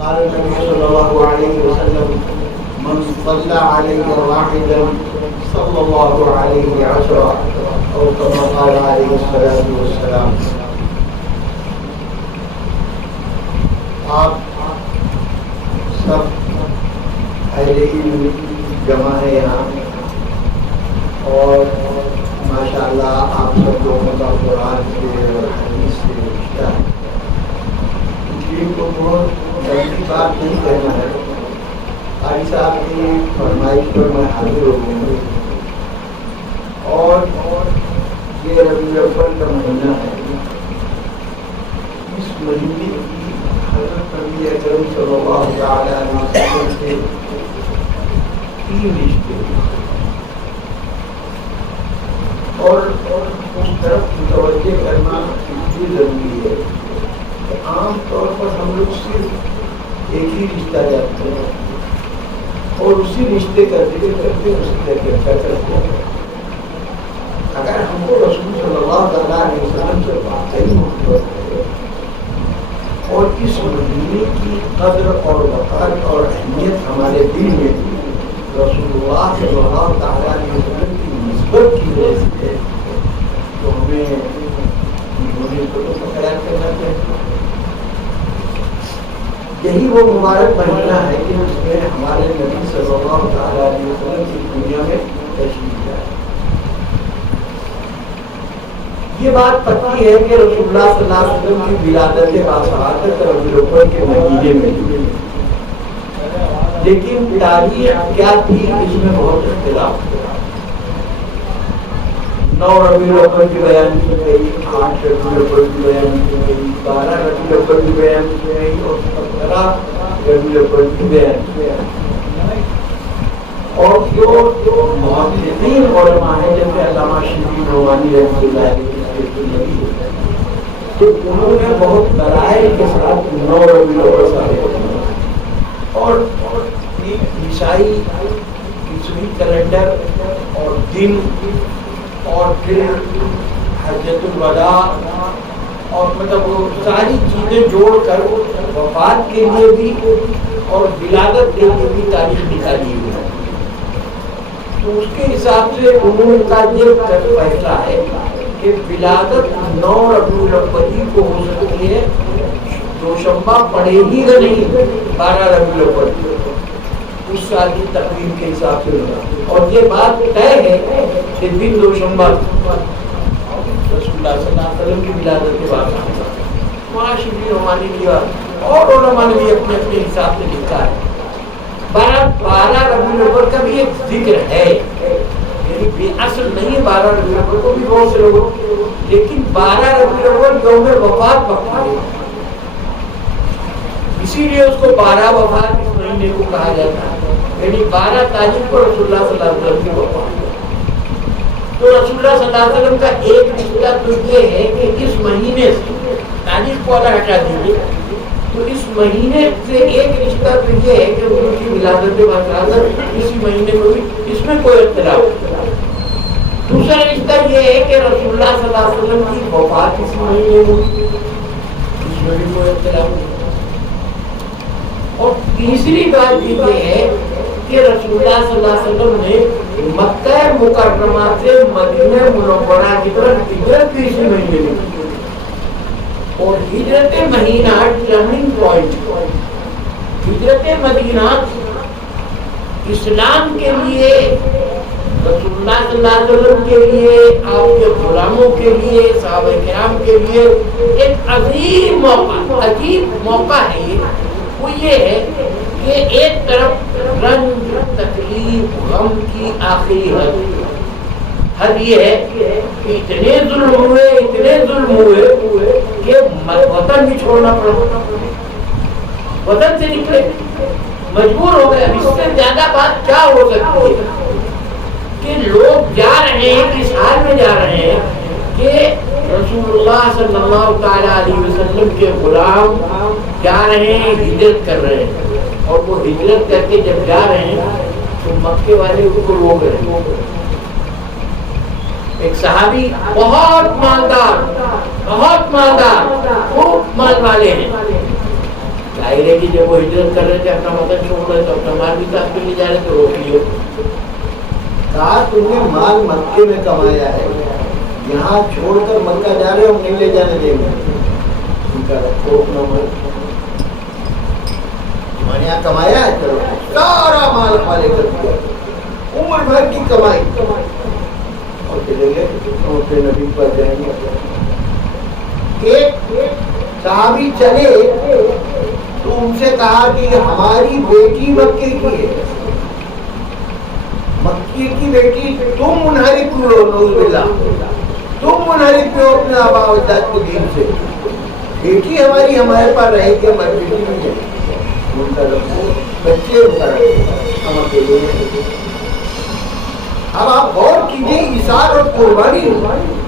قال النبي صلى الله عليه وسلم من صلى علي واحدا صلى الله عليه عشرا او كما قال عليه الصلاة والسلام. آپ سب اہل علم جمع ہے یہاں اور ماشاء اللہ آپ سب لوگوں کا قرآن سے اور حدیث سے رشتہ ہے. ان کو بہت جلدی بات نہیں کہنا ہے. قاری صاحب کی فرمائش پر میں حاضر ہوں اور یہ ربیع الاول کا مہینہ ہے. اس مہینے کی حضرت نبی اکرم صلی اللہ علیہ وسلم سے 3 رشتے اور اس طرف متوجہ کرنا اتنی ضروری ہے کہ عام طور پر ہم لوگ صرف ایک ہی رشتہ جانتے ہیں اور اسی رشتے کا ذکر کرتے ہیں, اسی کا چرچا کرتے ہیں. اگر ہم کو رسول صلی اللہ علیہ وسلم سے واقعی محبت ہے اور اس مہینے کی قدر اور وقار اور اہمیت ہمارے دل میں رسول اللہ صلی اللہ علیہ وسلم کی نسبت کی وجہ سے ہے تو ہمیں کو تو خیال کرنا چاہیے. یہی وہ مبارک مہینہ ہے کہ اس میں ہمارے نبی صلی اللہ علیہ وسلم کی دنیا میں تشریف لائے. یہ بات پکی ہے کہ رسول اللہ صلی اللہ علیہ وسلم کی ولادت باصحابت ربیع الاول کے مہینے میں ہوئی, لیکن تاریخ کیا تھی اس میں بہت اختلاف ہے. 9 ربیع الاول کی بیان کی گئی, 8 ربیع الاول کی بیان کی گئی, 12 ربیع الاول کی بیان کی گئی اور 17 ربیع الاول کی بیان کی گئی. اور جو محققین علماء ہیں جیسے علامہ شبلی نعمانی رحمۃ اللہ علیہ تو انہوں نے بہت دلائل کے ساتھ 9 ربیع الاول ثابت کیا اور عیسائی کیلنڈر اور دن اور پھر حجۃ الوداع اور مطلب وہ ساری چیزیں جوڑ کر وفات کے لیے بھی اور ولادت کے لیے بھی تاریخ نکالی ہوئی ہے. تو اس کے حساب سے انہوں کا یہ فیصلہ ہے کہ ولادت 9 ربیع الاول کو ہو سکتی ہے. دوشنبہ پڑے ہی گا نہیں 12 ربیع الاول اس سال کی تقویم کے حساب سے ہوگا. اور یہ بات طے ہے کہ دن دوشنبہ رسول اللہ صلی اللہ علیہ وسلم کی ولادت کے بعد وہاں شبلی نعمانی لیا اور علماء نے بھی اپنے اپنے حساب سے لکھا ہے. 12 ربیع الاول کا بھی ایک ذکر ہے, یعنی بے اصل نہیں 12 ربیع الاول کو بھی بہت سے لوگوں, لیکن 12 ربیع الاول یوم وفات پکا ہے, اسی لیے اس کو 12 وفات اس مہینے کو کہا جاتا ہے. یعنی 12 تاریخ کو رسول اللہ صلی اللہ علیہ وسلم کی وفات. تو رسول اللہ صلی اللہ علیہ وسلم کا ایک رشتہ تو یہ ہے کہ اس مہینے سے تاریخ کو الگ ہٹا دیجیے تو اس مہینے سے ایک رشتہ تو یہ ہے کہ ان کی ولادت باصحابت اسی مہینے میں ہوئی, اس میں کوئی اختلاف نہیں. دوسرا رشتہ یہ ہے کہ رسول اللہ صلی اللہ علیہ وسلم کی وفات اسی مہینے میں ہوئی, اس میں بھی کوئی اختلاف نہیں. اور تیسری بات یہ ہے کہ رسول اللہ صلی اللہ علیہ وسلم نے مکہ مکرمہ سے مدینہ منورہ کی طرف ہجرت کی اسی مہینے میں, اور ہجرت مدینہ ٹرننگ پوائنٹ, ہجرت مدینہ اسلام کے لیے, رسول اللہ صلی اللہ علیہ وسلم کے لیے, آپ کے غلاموں کے لیے, صحابہ کرام کے لیے ایک عظیم موقع, عجیب موقع ہے. وہ یہ ہے کہ ایک طرف رنج تکلیف غم کی آخری حد یہ ہے کہ اتنے ظلم ہوئے کہ وطن بھی چھوڑنا پڑا, وطن سے نکلے مجبور ہو گئے. اس سے زیادہ بات کیا ہو سکتی ہے کہ لوگ جا رہے ہیں, کس حال میں جا رہے ہیں کہ رسول اللہ صلی اللہ تعالی علیہ وسلم کے غلام جا رہے ہیں, ہجرت کر رہے ہیں, اور وہ ہجرت کر کے جب جا رہے ہیں تو مکے والے ان کو روک رہے ہیں. ایک صحابی بہت مالدار خوب مال والے ہیں, ظاہر ہے کہ جب وہ ہجرت کر رہے تھے اپنا وطن چھوڑ رہے تو اپنا مال بھی ساتھ میں لے جا رہے تھے، روک لیے. کہا تم نے مال مکے میں کمایا ہے، یہاں چھوڑ کر مکہ جا رہے ہو، نہیں لے جانے دیں گے. ان کا رکھو اپنا مال، تمہارے یہاں کمایا ہے، چلو سارا مال حوالے کر دیا، عمر بھر کی کمائی، اور چلے گئے اپنے نبی پر جائیں گے. ایک صحابی چلے تو ان سے کہا کہ ہماری بیٹی مکے کی ہے، مکے کی بیٹی تم منحرف ہو، نعوذ باللہ تم منحرف ہو اپنے آباء و اجداد کے دین سے، بیٹی ہماری ہمارے پاس رہے گی، ہماری بیٹی نہیں ہے. ان کا رکھو بچے ان کا رکھو، ہم اکیلے ہیں. اب آپ غور کیجیے، ایثار اور قربانی،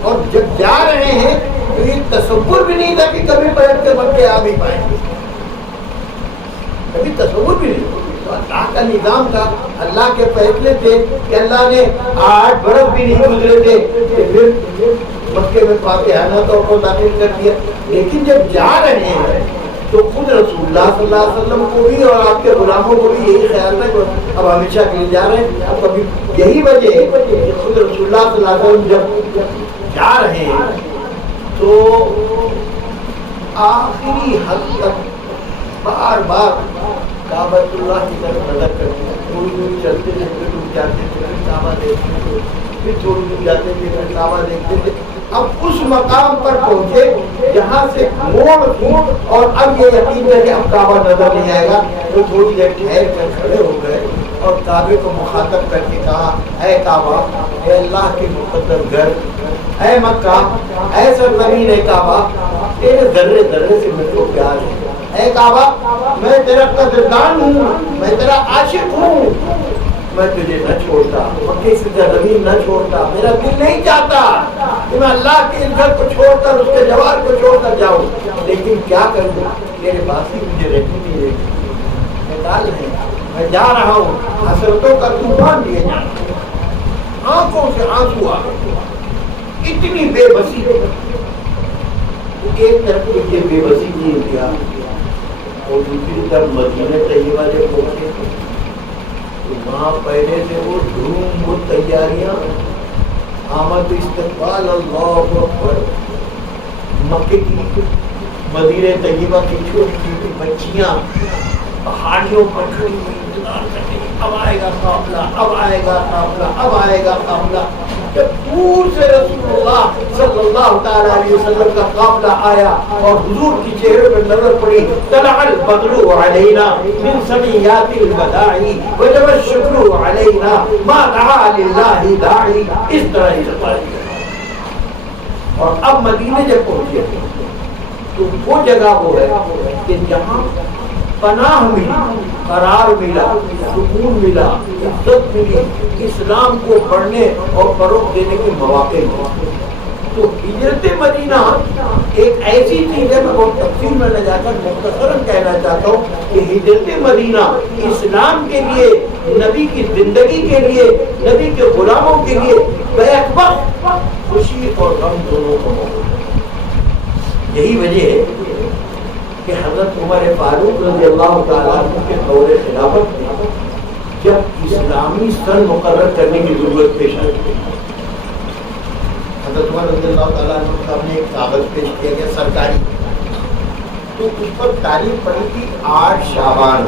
اور جب جا رہے ہیں تو یہ تصور بھی نہیں تھا کہ کبھی پلٹ کے مکے آ بھی پائیں گے، کبھی تصور بھی نہیں. تو اللہ کا نظام تھا، اللہ کے فیصلے تھے کہ اللہ نے 8 برس بھی نہیں گزرے تھے کہ پھر مکے میں فاتحانہ طور پر داخل کر دیا. لیکن جب جا رہے ہیں تو خود رسول اللہ صلی اللہ علیہ وسلم کو بھی اور آپ کے غلاموں کو بھی یہی خیال تھا کہ اب ہمیشہ کے لیے جا رہے ہیں. اب کبھی یہی وجہ ہے کہ خود رسول اللہ صلی اللہ علیہ وسلم جب جا رہے ہیں تو آخری حد تک بار بار کعبۃ اللہ کی طرف نظر کرتے ہیں. تھوڑی دور چلتے تھے، پھر رک جاتے تھے، پھر کعبہ دیکھتے تھے، پھر تھوڑی دور جاتے تھے، پھر کعبہ دیکھتے تھے. اب اس مقام پر پہنچے جہاں سے موڑ تھی اور اب یہ یقین ہے کہ اب کعبہ نظر نہیں آئے گا. تو تھوڑی دیر ٹھہر کر کھڑے ہو گئے اور کعبے کو مخاطب کر کے کہا، اے کعبہ، اے اللہ کے مقدس گھر، اے مکہ، اے سرزمین اے کعبہ، تیرے ذرے ذرے سے مجھ کو پیار ہے. اے کعبہ، میں تیرا قدردان ہوں، میں تیرا عاشق ہوں، میں تجھے نہ چھوڑتا، مکے سے زمین نہ چھوڑتا. میرا دل نہیں چاہتا کہ میں اللہ کے اس گھر کو چھوڑ کر، اس کے جوار کو چھوڑ کر جاؤں، لیکن کیا کروں، میرے باسی مجھے رہنے نہیں دیتے، نکال ہے. میں جا رہا ہوں، حسرتوں کا طوفان لیے جا رہا ہوں، آنکھوں سے آنسو آ گئے، اتنی بے بسی. ایک طرف یہ بے بسی کی انتہا اور دوسری طرف مدینہ طیبہ جب پہنچے تو وہاں پہلے سے وہ دھوم، وہ تیاریاں، آمد استقبال، اللہ اکبر. مکے کی مدینہ طیبہ کی چھوٹی چھوٹی بچیاں پہاڑیوں پر کھڑی ہوئی انتظار کر رہی، اب آئے گا قافلہ، اب آئے گا قافلہ، اب آئے گا قافلہ. جب دور سے رسول اللہ صلی اللہ تعالی علیہ وسلم کا قافلہ آیا اور حضور کی چہرے پر نظر پڑی، طلع البدر علینا من ثنیات الوداع وجب الشکر علینا ما دعا للہ داعی. اس طرح ہی پڑھی. اور اب مدینے جب پہنچے تو وہ جگہ وہ ہے کہ جہاں پناہ ملی، قرار ملا، سکون ملا، عزت ملی، اسلام کو پڑھنے اور فروغ دینے کے مواقع ملے. تو ہجرت مدینہ ایک ایسی چیز ہے، میں بہت تفصیل میں نہ جا کر مختصراً کہنا چاہتا ہوں کہ ہجرت مدینہ اسلام کے لیے، نبی کی زندگی کے لیے، نبی کے غلاموں کے لیے بیک وقت خوشی اور غم دونوں کو موقع. یہی وجہ ہے کہ حضرت عمر فاروق رضی اللہ تعالیٰ عنہ کے دور خلافت میں جب اسلامی سن مقرر کرنے کی ضرورت پیش آئی، حضرت عمر رضی اللہ تعالیٰ عنہ کے سامنے ایک کاغذ پیش کیا گیا سرکاری، تو اس پر تاریخ پڑی تھی 8 شعبان.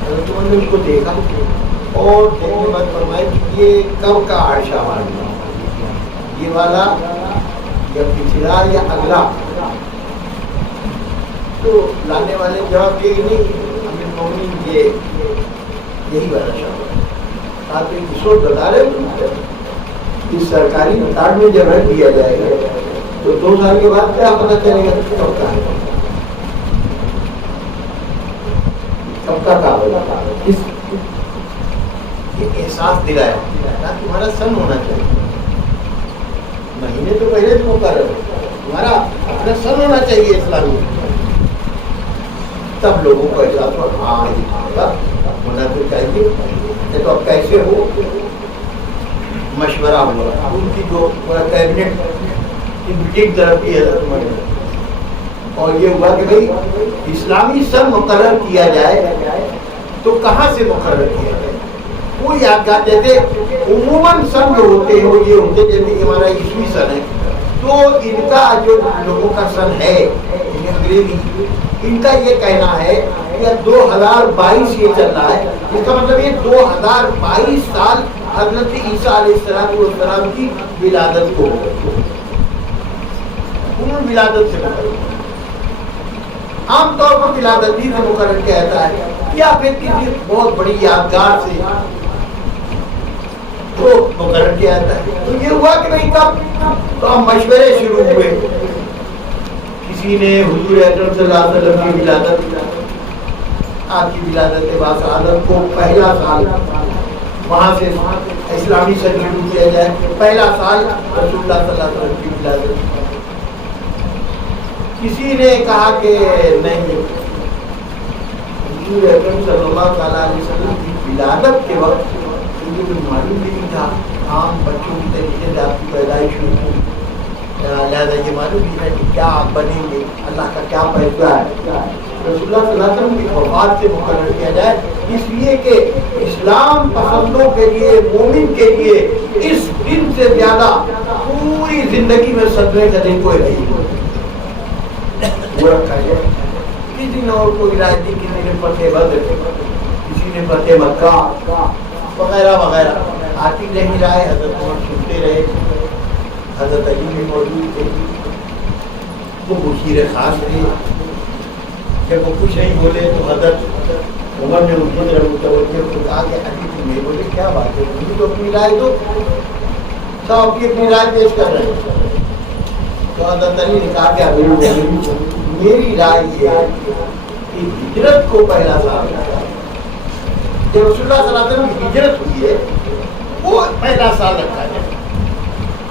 حضرت عمر نے اس کو دیکھا اور دیکھنے کے بعد فرمایا کہ یہ کب کا 8 شعبان ہے، یہ والا یا پچھلا یا اگلا. تو لانے والے جواب دے نہیں، امیر مومنین یہی والا شعبان. آپ اس وقت بتا رہے ہو اس سرکاری کارڈ میں جب رکھ دیا جائے گا تو 2 سال کے بعد کیا پتہ چلے گا کب کا ہے، کب کا ہوگا. یہ احساس دلایا تمہارا سن ہونا چاہیے، مہینے تو پہلے تو مقرر ہے، تمہارا اپنا سن ہونا چاہیے اسلامی. تب لوگوں کو احساس ہو، ہاں ہونا تو چاہیے. تو اب کیسے ہو، مشورہ ہوا. ان کی جو پورا کیبنٹ ان کی طرف کی حضرت عمر اور یہ ہوا کہ بھئی اسلامی سن مقرر کیا جائے تو کہاں سے مقرر کیا جائے؟ وہ یادگار جیسے عموماً سن جو ہوتے ہیں وہ یہ ہوتے ہیں جیسے ہمارا عیسوی سن ہے تو ان کا جو لوگوں کا سن ہے انگریزی ان کا یہ کہنا ہے کہ 2022 یہ چل رہا ہے، اس کا مطلب یہ 2022 سال حضرت عیسیٰ علیہ السلام کی ولادت کو ولادت سے مقرر، عام طور پر ولادت بھی سے مقرر کیا جاتا ہے یا پھر کسی بہت بڑی یادگار سے تو مقرر کیا جاتا ہے۔ تو یہ ہوا کہ بھئی کب مشورے شروع ہوئے، کسی نے حضور اکرم صلی اللہ علیہ وسلم کی ولادت، آپ کی ولادت باسعادت کو پہلا سال وہاں سے اسلامی سن شروع کیا جائے، پہلا سال رسول اللہ صلی اللہ علیہ وسلم کی ولادت۔ کسی نے کہا کہ نہیں، حضور اکرم صلی اللہ علیہ وسلم کی ولادت کے وقت مجھے معلوم بھی نہیں تھا، عام بچوں کی طریقے سے آپ کی پیدائش ہوئی، لہٰذا یہ معلوم نہیں ہے کہ کیا آپ بنیں گے، اللہ کا کیا فیصلہ ہے۔ رسول اللہ صلی اللہ علیہ وسلم کی وفات سے مقرر کیا جائے، اس لیے کہ اسلام پسندوں کے لیے، مومن کے لیے اس دن سے زیادہ پوری زندگی میں صدمے کا دن کوئی نہیں وہ رکھا جائے۔ کسی نے اور کوئی رائے دی، کسی نے فتح بدر، کسی نے فتح مکہ وغیرہ وغیرہ، آتی رہی رائے، حضرت عمر سنتے رہے، حضرت علی بھی موجود تھے، وہ مشیر خاص تھے، جب وہ کچھ نہیں بولے تو حضرت عمر نے ان کی طرف متوجہ کو کہا کہ علی تم یہ بولے کیا بات ہے، تم تو اپنی رائے دو، سب کی اپنی رائے پیش کر رہے ہیں۔ تو حضرت علی نے کہا کہ میری رائے یہ ہے کہ ہجرت کو پہلا سال رکھا ہے، جب رسول اللہ صلی اللہ علیہ وسلم کی ہجرت ہوئی ہے وہ پہلا سال رکھا جائے۔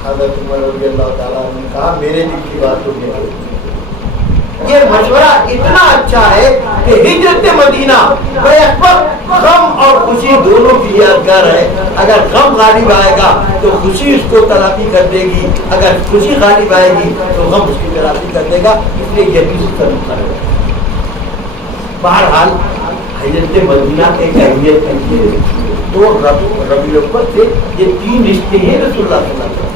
حضرت عمر رضی اللہ تعالیٰ نے کہا میرے دل کی بات تو یہ مشورہ اتنا اچھا ہے کہ ہجرت مدینہ بے اکبر غم اور خوشی دونوں کی یادگار ہے۔ اگر غم غالب آئے گا تو خوشی اس کو تلافی کر دے گی، اگر خوشی غالب آئے گی تو غم اس کی تلافی کر دے گا، اس لیے یہ بھی ہے۔ بہرحال حضرت مدینہ ایک اہمیت ہے، تو ربیع الاول سے یہ 3 رشتے ہیں رسول اللہ صلی اللہ علیہ وسلم،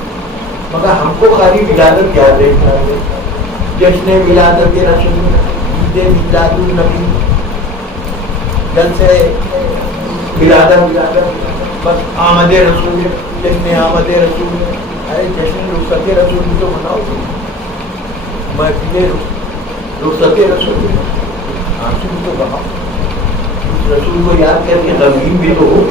مگر ہم کو خالی ولادت یاد ہے، جشن ولادت رسول، عید میلاد النبی، جلسے ولادت، بس آمد رسول، جشن آمد رسول، ارے جشن رخصت رسول بھی تو مناؤ، محفل رخصت رسول آنسو بھی تو بہاؤ، رسول کو یاد کر کے غمگین بھی تو ہو۔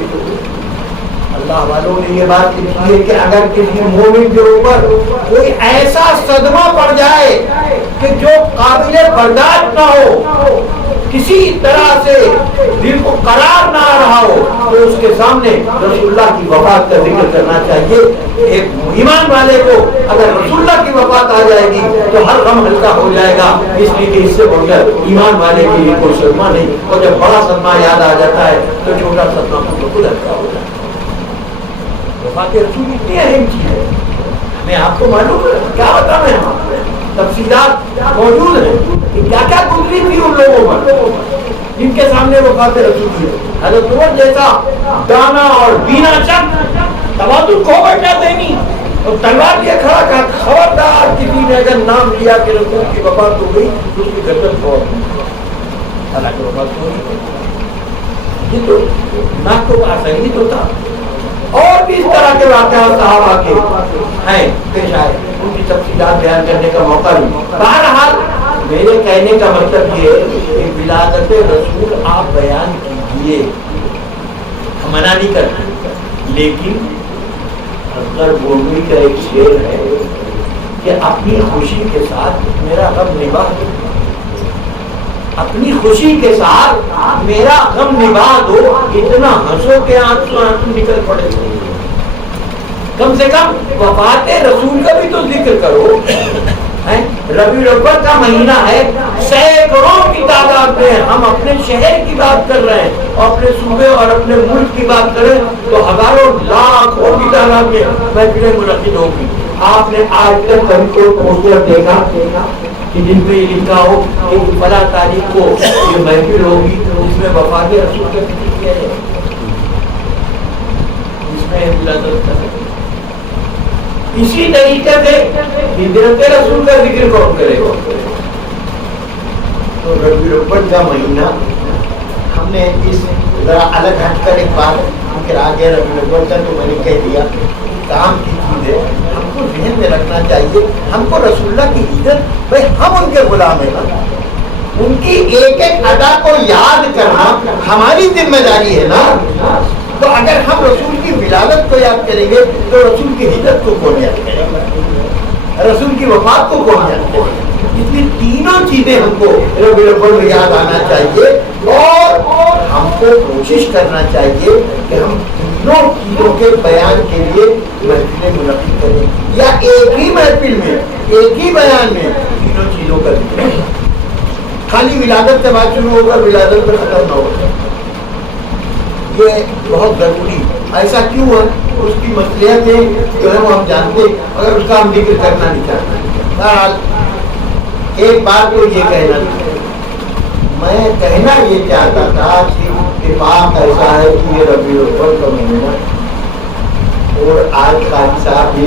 اللہ والوں نے یہ بات لکھی ہے کہ اگر کسی مومن کے اوپر کوئی ایسا صدمہ پڑ جائے کہ جو قابل برداشت نہ ہو، کسی طرح سے دل کو قرار نہ آ رہا ہو، تو اس کے سامنے رسول اللہ کی وفات کا ذکر کرنا چاہیے۔ ایک ایمان والے کو اگر رسول اللہ کی وفات آ جائے گی تو ہر غم ہلکا ہو جائے گا، اس لیے کہ اس سے بڑھ کر ایمان والے کے لیے کوئی صدمہ نہیں، اور جب بڑا صدمہ یاد آ جاتا ہے تو چھوٹا صدمہ بالکل ہلکا ہو جاتا ہے۔ وفات رسول اتنی اہم چیز ہے، میں آپ کو معلوم ہے کیا بتا، میں تفصیلات موجود ہیں کہ کیا کیا گزری تھی ان لوگوں پر جن کے سامنے وفات رسول تھی۔ حضرت عمر جیسا دانا اور بینا چند توازن کو بیٹھا دینی اور تلوار یہ کھڑا کہا خبردار کسی نے اگر نام لیا کہ رسول کی وفات ہو گئی تو اس کی گردن توڑ دی، حالانکہ وفات ہو گئی، یہ تو ناک کو آسانی تو تھا۔ اور بھی اس طرح کے واقعات صحابہ کے ہیں پیش آئے، ان کی تفصیلات بیان کرنے کا موقع نہیں۔ بہرحال میرے کہنے کا مطلب یہ ہے کہ ولادت رسول آپ بیان کیجیے، منع نہیں کرتے، لیکن اکثر گولوی کا ایک شعر ہے کہ اپنی خوشی کے ساتھ میرا غم نباہ دو، اپنی خوشی کے ساتھ میرا غم نباہ دو، اتنا ہنسو کہ آنسو نکل پڑے، کم سے کم وفات رسول کا بھی تو ذکر کرو۔ ربیع الاول کا مہینہ ہے، سینکڑوں کی تعداد میں ہم اپنے شہر کی بات کر رہے ہیں اور اپنے صوبے اور اپنے ملک کی بات کریں تو ہزاروں لاکھوں کی تعداد میں محفلیں منعقد ہوگی۔ آپ نے آج تک کبھی کوئی پوسٹر دیکھا کہ جن پہ یہ لکھا ہو کہ فلاں تاریخ کو یہ محفل ہوگی جس میں وفات رسول کا ذکر کیا جائے، اس میں ولادت کا ذکر۔ اسی طریقے سے ہجرت رسول کا ذکر کون کرے گا؟ تو ربیع الاول کا مہینہ ہم نے اس ذرا الگ ہٹ کر ایک بات پھر آگے ربیع الاول کا تو میں نے کہہ دیا کام کی چیز ہے، ہم کو ذہن میں رکھنا چاہیے ہم کو رسول اللہ کی ہجرت، بھائی ہم ان کے غلام ہیں نا، ان کی ایک ایک ادا کو یاد کرنا ہماری ذمہ داری ہے نا۔ تو اگر ہم رسول کی ولادت کو یاد کریں گے تو رسول کی ہجرت کو کون یاد کرے گا، رسول کی وفات کو کون یاد کرے گا؟ اس لیے تینوں چیزیں ہم کو ربیع الاول میں یاد آنا چاہیے، اور ہم کو کوشش کرنا چاہیے کہ ہم تینوں چیزوں کے بیان کے لیے محفلیں منعقد کریں، یا ایک ہی محفل میں ایک ہی بیان میں تینوں چیزوں کا ذکر ہے۔ خالی ولادت سے بات شروع ہوگا، ولادت پہ ختم نہ ہوگا، یہ بہت ضروری۔ ایسا کیوں ہے؟ اس کی مصلحتیں جو ہے وہ ہم جانتے، اگر اس کا ہم ذکر کرنا نہیں چاہتے۔ بہرحال ایک بات تو یہ کہنا تھا، میں کہنا یہ چاہتا تھا کہ اتفاق ایسا ہے کہ یہ ربیع الاول کا مہینہ، اور آج قاضی صاحب نے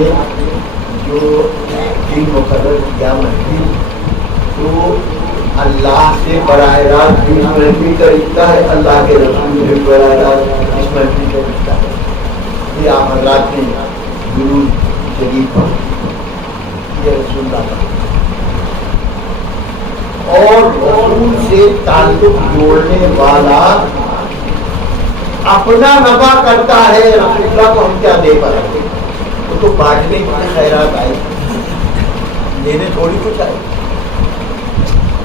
جو دن مقرر کیا محفل، تو اللہ سے براہ راست اس محفل کا رشتہ ہے، اللہ کے رسول سے براہ راست اس محفل کا رشتہ ہے۔ یہ آپ حضرات نے درود شریف یہ رسول اللہ کا، اور رسول سے تعلق جوڑنے والا اپنا نفع کرتا ہے، رسول اللہ کو ہم کیا دے پائیں؟ وہ تو بانٹنے کی خیرات آئے، دینے تھوڑی کچھ آئے۔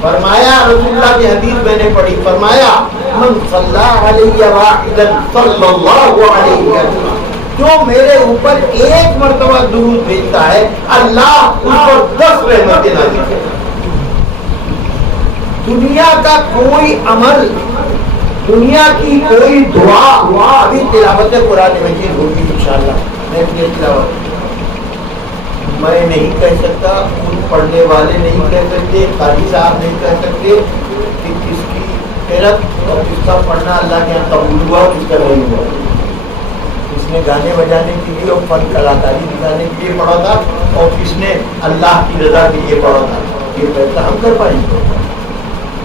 فرمایا رسول اللہ کی حدیث میں نے پڑھی، فرمایا من صلی علیہ واحدا صلی اللہ علیہ وسلم، جو میرے اوپر ایک مرتبہ درود بھیجتا ہے اللہ اس پر 10 رحمتیں نازل کرتا ہے۔ دنیا کا کوئی عمل، دنیا کی کوئی دعا، ابھی تلاوت قرآن مجید ہوگی انشاءاللہ، میں اپنی تلاوت میں نہیں کہہ سکتا، خود پڑھنے والے نہیں کہہ سکتے، قاضی صاحب نہیں کہہ سکتے کہ کس کی قرأت اور کس کا پڑھنا اللہ کے یہاں قبول ہوا اور کس کا نہیں ہوا، کس نے گانے بجانے کے لیے اور فن کلاکاری دکھانے کے لیے پڑھا تھا اور کس نے اللہ کی رضا کے لیے پڑھا تھا، یہ فیصلہ ہم کر پائیں گے؟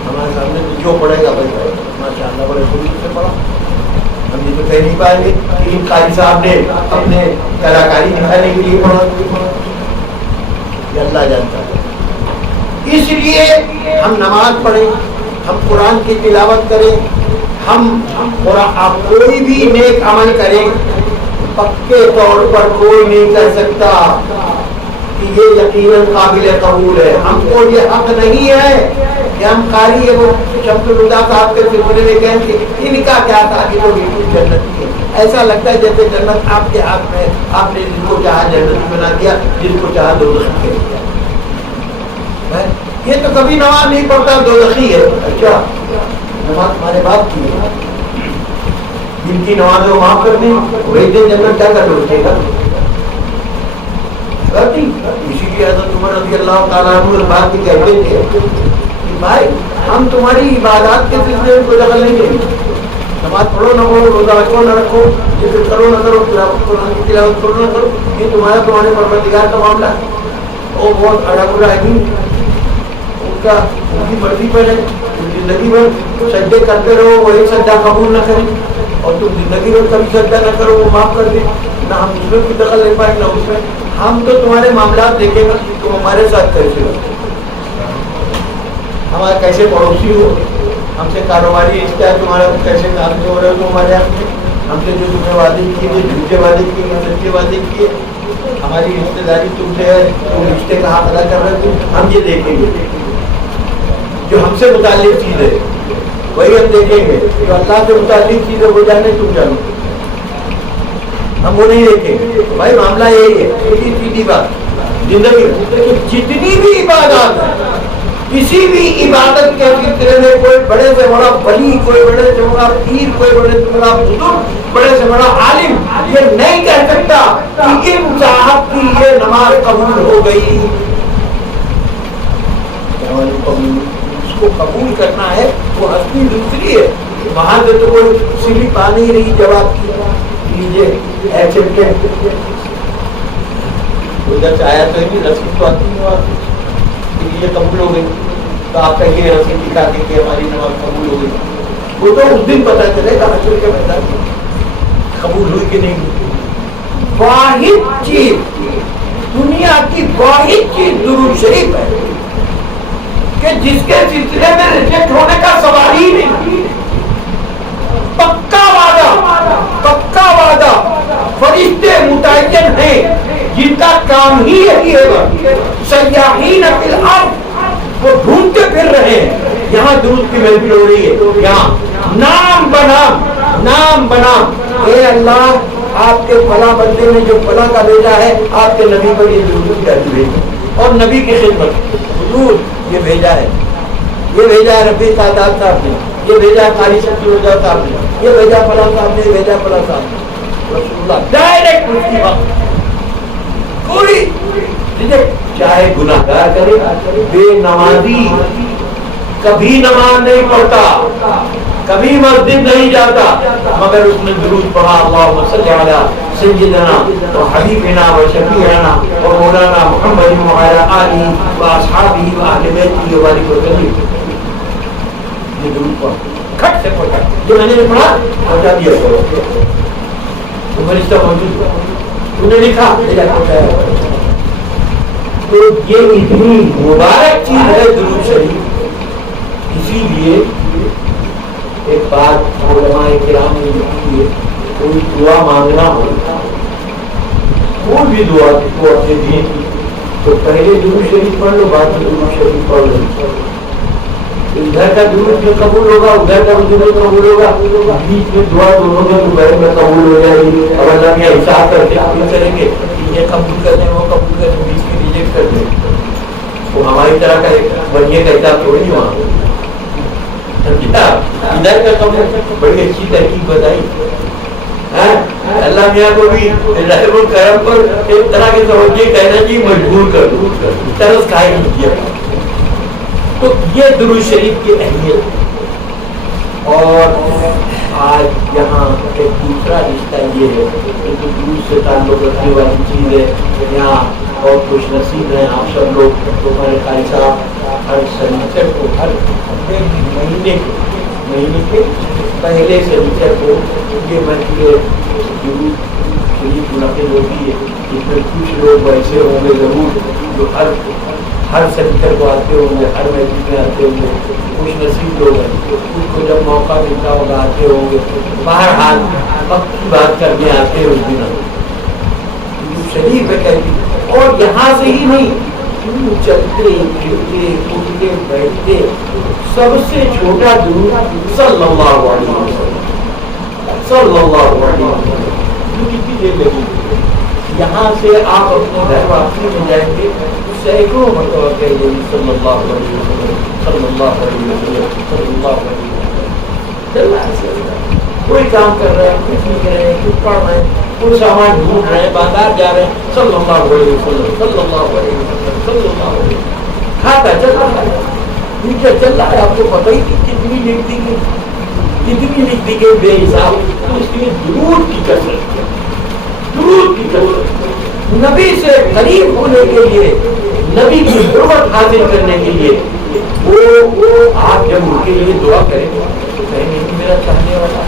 ہمارے سامنے تو جو پڑھے گا بھائی ماشاء اللہ بڑے خوشی سے پڑھا، ہم یہ تو کہہ نہیں پائیں گے کہ ان قاضی صاحب نے اپنے کلاکاری دکھانے کے لیے پڑھا، یہ اللہ جانتا ہے۔ اس لیے ہم نماز پڑھیں، ہم قرآن کی تلاوت کریں، ہم آپ کوئی بھی نیک عمل کریں، پکے طور پر کوئی نہیں کہہ سکتا کہ یہ یقیناً قابل قبول ہے۔ ہم کو یہ حق نہیں ہے کہ ہم قاری ہے وہ شمس الہدیٰ صاحب کے سلسلے میں کہیں کہ ان کا کیا تھا کہ تو بالکل جنتی ہے، ایسا لگتا ہے جیسے جنت آپ کے ہاتھ میں، آپ نے جس کو چاہا جنت بنا دیا، جس کو چاہا دوزخی کر دیا۔ یہ تو کبھی نماز نہیں پڑھتا دوزخی ہے، اچھا نماز ہمارے باپ کی ہے، جن کی نماز وہ معاف کر دیں وہی دن جنت کیا کر اٹھے گا؟ اسی لیے حضرت عمر رضی اللہ تعالیٰ عنہ اس بات کی کہتے تھے کہ بھائی ہم تمہاری عبادات کے سلسلے میں کوئی دخل نہیں دیں گے، نماز پڑھو نہ پڑھو، روزہ رکھو نہ رکھو، ذکر کرو نہ کرو، قرآن کی تلاوت کرو نہ کرو، یہ تمہارا تمہارے پروردگار کا معاملہ ہے۔ وہ بہت اڑا بڑا ہے، ان کی مرضی پر ہے، زندگی بھر سجدے کرتے رہو، وہ ایک سجدہ قبول نہ کریں، اور تم زندگی بھر کبھی سجدہ نہ کرو وہ معاف کر دیں، نہ ہم اس میں کوئی دخل لے پائیں نہ اس میں۔ ہم تو تمہارے معاملات دیکھیں گا، تم ہمارے ساتھ کیسے ہو، ہمارے کیسے پڑوسی ہو، ہم سے کاروباری رشتہ ہے تمہارا، کیسے کام سے ہو رہے ہو تو ہمارے یہاں سے، ہم سے جو تمہیں وعدے کیے تھے، جھوٹے وعدے کیے، سچے وعدے کیے، ہماری رشتے داری تم سے ہے، تم رشتے کا حق ادا کر رہے تھے، ہم یہ دیکھیں گے جو ہم سے متعلق چیز ہے وہی ہم دیکھیں گے، جو اللہ سے متعلق چیز ہے وہ جانے تم جانو، ہم وہ نہیں دیکھیں گے۔ بھائی معاملہ یہی ہے، سیدھی سیدھی بات زندگی جتنی بھی عبادات ہے، کسی بھی عبادت کے سلسلے میں کوئی بڑے سے بڑا ولی، کوئی بڑے سے بڑا پیر، کوئی بڑے سے بڑا بزرگ، بڑے سے بڑا عالم یہ نہیں کہہ سکتا کہ ان صاحب کی یہ نماز قبول ہو گئی۔ کو قبول کرنا ہے وہ ہستی دوسری ہے. وہاں سے تو کوئی سلپ آ نہیں رہی جواب کی لیجیے ایکسپٹڈ. ادھر سے آیا تو نہیں رسید تو آتی نہیں آتی یہ قبول ہو گئی تو آپ کہیے رسید دکھا کے کہ ہماری نماز قبول ہو گئی. وہ تو اس دن پتا چلے گا حشر کے میدان میں قبول ہوئی کہ نہیں. واحد چیز دنیا کی واحد چیز درود شریف ہے کہ جس کے سلسلے میں ریجیکٹ ہونے کا سوال ہی نہیں. پکا وعدہ فرشتے متعین ہیں جن کا کام ہی یہی ہے. سیاحین فی الارض وہ ڈھونڈتے پھر رہے ہیں. یہاں درود کی محفل ہو رہی ہے. یہاں نام بنا اے اللہ آپ کے فلاں بندے نے جو فلاں کا بھیجا ہے آپ کے نبی پر یہ درود کی محفل بھیجا اور نبی کی خدمت حضور یہ بھیجا ہے رفیع سعادت صاحب نے, یہ بھیجا ہے قاری شمس الہدیٰ صاحب نے, یہ بھیجا فلاں صاحب نے, یہ بھیجا فلاں صاحب نے. رسول اللہ ڈائریکٹ اس کی بات کوئی چاہے گناہ گار کرے بے نمازی کبھی نماز نہیں پڑھتا کبھی مسجد نہیں جاتا مگر اس نے درود پڑھا اللہم صلی علی سیدنا و حبیبنا و شفیعنا و مولانا محمد وعلی آلہ و اصحابہ و اہل بیتہ و بارک وسلم. یہ درود پڑھا کھٹ سے پڑھا جو میں نے پڑھا پہنچا دیا تو فرشتہ موجود انہوں نے لکھا تو یہ اتنی مبارک چیز ہے درود شریف. اسی لیے ایک بات علماء کرام نے لکھی ہے کوئی دعا مانگنا ہو کوئی بھی دعا کو اپنے دین کی تو پہلے درود شریف پڑھ لو بعد میں درود شریف پڑھ لو. ادھر کا درود میں قبول ہوگا ادھر کا درود قبول ہوگا بیچ میں دعا دونوں میں دوپہر میں قبول ہو جائے گی. اب اللہ میاں حساب کر کے آپ کریں گے یہ قبول کرنے وہ قبول کرنے بیچ میں ریجیکٹ کر دیں وہ ہماری طرح کا بنیے کا حساب تھوڑی نہیں وہاں. ادھر کا قبول بڑی اچھی تحقیق بتائی. اللہ میاں کو بھی رحم الکرم پر ایک طرح کے توجہ کہنا چاہیے مجبور کر دو طرز کھائے نہیں کیا. تو یہ درود شریف کی اہمیت. اور آج یہاں ایک دوسرا رشتہ یہ ہے کہ درود سے تعلق رکھنے والی چیز ہے. یہاں بہت خوش نصیب ہیں آپ سب لوگ. تو ہمارے قاری صاحب ہر سنیچر کو ہر مہینے کے پہلے سنیچر کو یہ محفل درود شریف منعقد ہوتی ہے. اس میں کچھ لوگ ایسے ہوں گے ضرور جو ہر سنیچر کو آتے ہوں گے ہر محفل میں آتے ہوں گے. خوش نصیب لوگ ہیں کچھ کو جب موقع ملتا ہوگا آتے ہوں گے. بہرحال وقت کی بات کرنے آتے ہیں اس دن شریف ہے کہتی. اور یہاں سے ہی نہیں چلتے پھرتے اٹھتے بیٹھتے سب سے چھوٹا درود صلی اللہ علیہ وسلم کتنی دیر لگی. یہاں سے آپ اپنے گھر واپسی میں جائیں گے سینکڑوں مرتبہ کہیں گے صلی اللہ علیہ وسلم صلی اللہ علیہ وسلم صلی اللہ علیہ وسلم. کوئی کام کر رہے ہیں کچھ لکھ رہے ہیں کچھ پڑھ رہے ہیں کوئی سامان ڈھونڈ رہے ہیں بازار جا رہے ہیں صلی اللہ علیہ وسلم صلی اللہ علیہ وسلم صلی اللہ علیہ وسلم. کھاتا چل رہا ہے نیچے چل رہا ہے. آپ کو پتہ ہی کتنی لکھ دی گئی بے حساب. اس لیے درود کی کثرت نبی سے قریب ہونے کے لیے نبی کی حرمت حاصل کرنے کے لیے وہ آپ جب ان کے لیے دعا کریں تو کہیں گے میرا چاہنے والا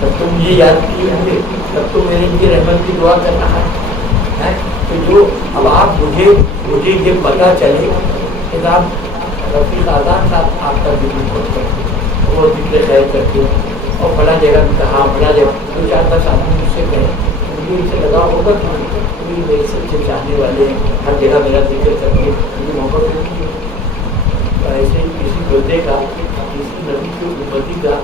تب تو مجھے یاد کیے ہوں گے تب تو میرے لیے رحمت کی دعا کرنا ہے. تو جو اب آپ مجھے یہ پتہ چلے کہ آپ رفیع آزاد صاحب آپ کا ذکر پڑھتے ہیں وہ ذکر خیر کرتے ہیں اور فلاں جگہ بھی کہا فلاں جگہ 2-4 آدمی مجھ سے کہیں مجھے اسے لگا ہوگا کہ میرے سب سے چاہنے والے ہیں ہر جگہ میرا ذکر کر کے مجھے موقع ملتی ہے. ایسے ہی کسی بندے کا کسی نبی کی امتی کا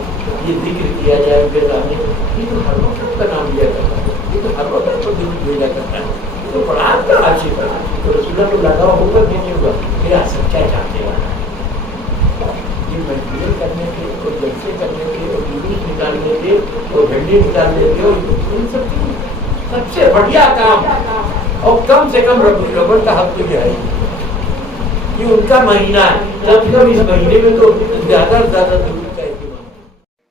یہ ذکر کیا جائے ان کے سامنے یہ تو ہر وقت کا نام لیا کرتا ہے یہ تو ہر وقت کو دل بھیجا کرتا ہے یہ تو قرآن کا عاشق ہے. تو رسول اللہ کو لگا ہوگا کہ نہیں ہوگا میرا سچا چاہتے والا یہ محفلیں کرنے کے اور جلسے کرنے کے اور جلوس نکالنے کے اور جھنڈے نکالنے کے اور ان سب کی سب سے بڑھیا کام اور کم سے کم رب کا حق تو یہ ہے یہ ان کا مہینہ ہے، کم سے کم اس مہینے میں تو زیادہ سے زیادہ درود کا اہتمام۔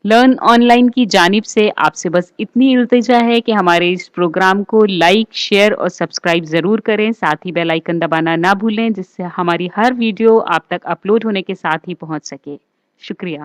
لرن آن لائن کی جانب سے آپ سے بس اتنی التجا ہے کہ ہمارے اس پروگرام کو لائک، شیئر اور سبسکرائب ضرور کریں، ساتھ ہی بیل آئیکن دبانا نہ بھولیں جس سے ہماری ہر ویڈیو آپ تک اپلوڈ ہونے کے ساتھ ہی پہنچ سکے۔ شکریہ۔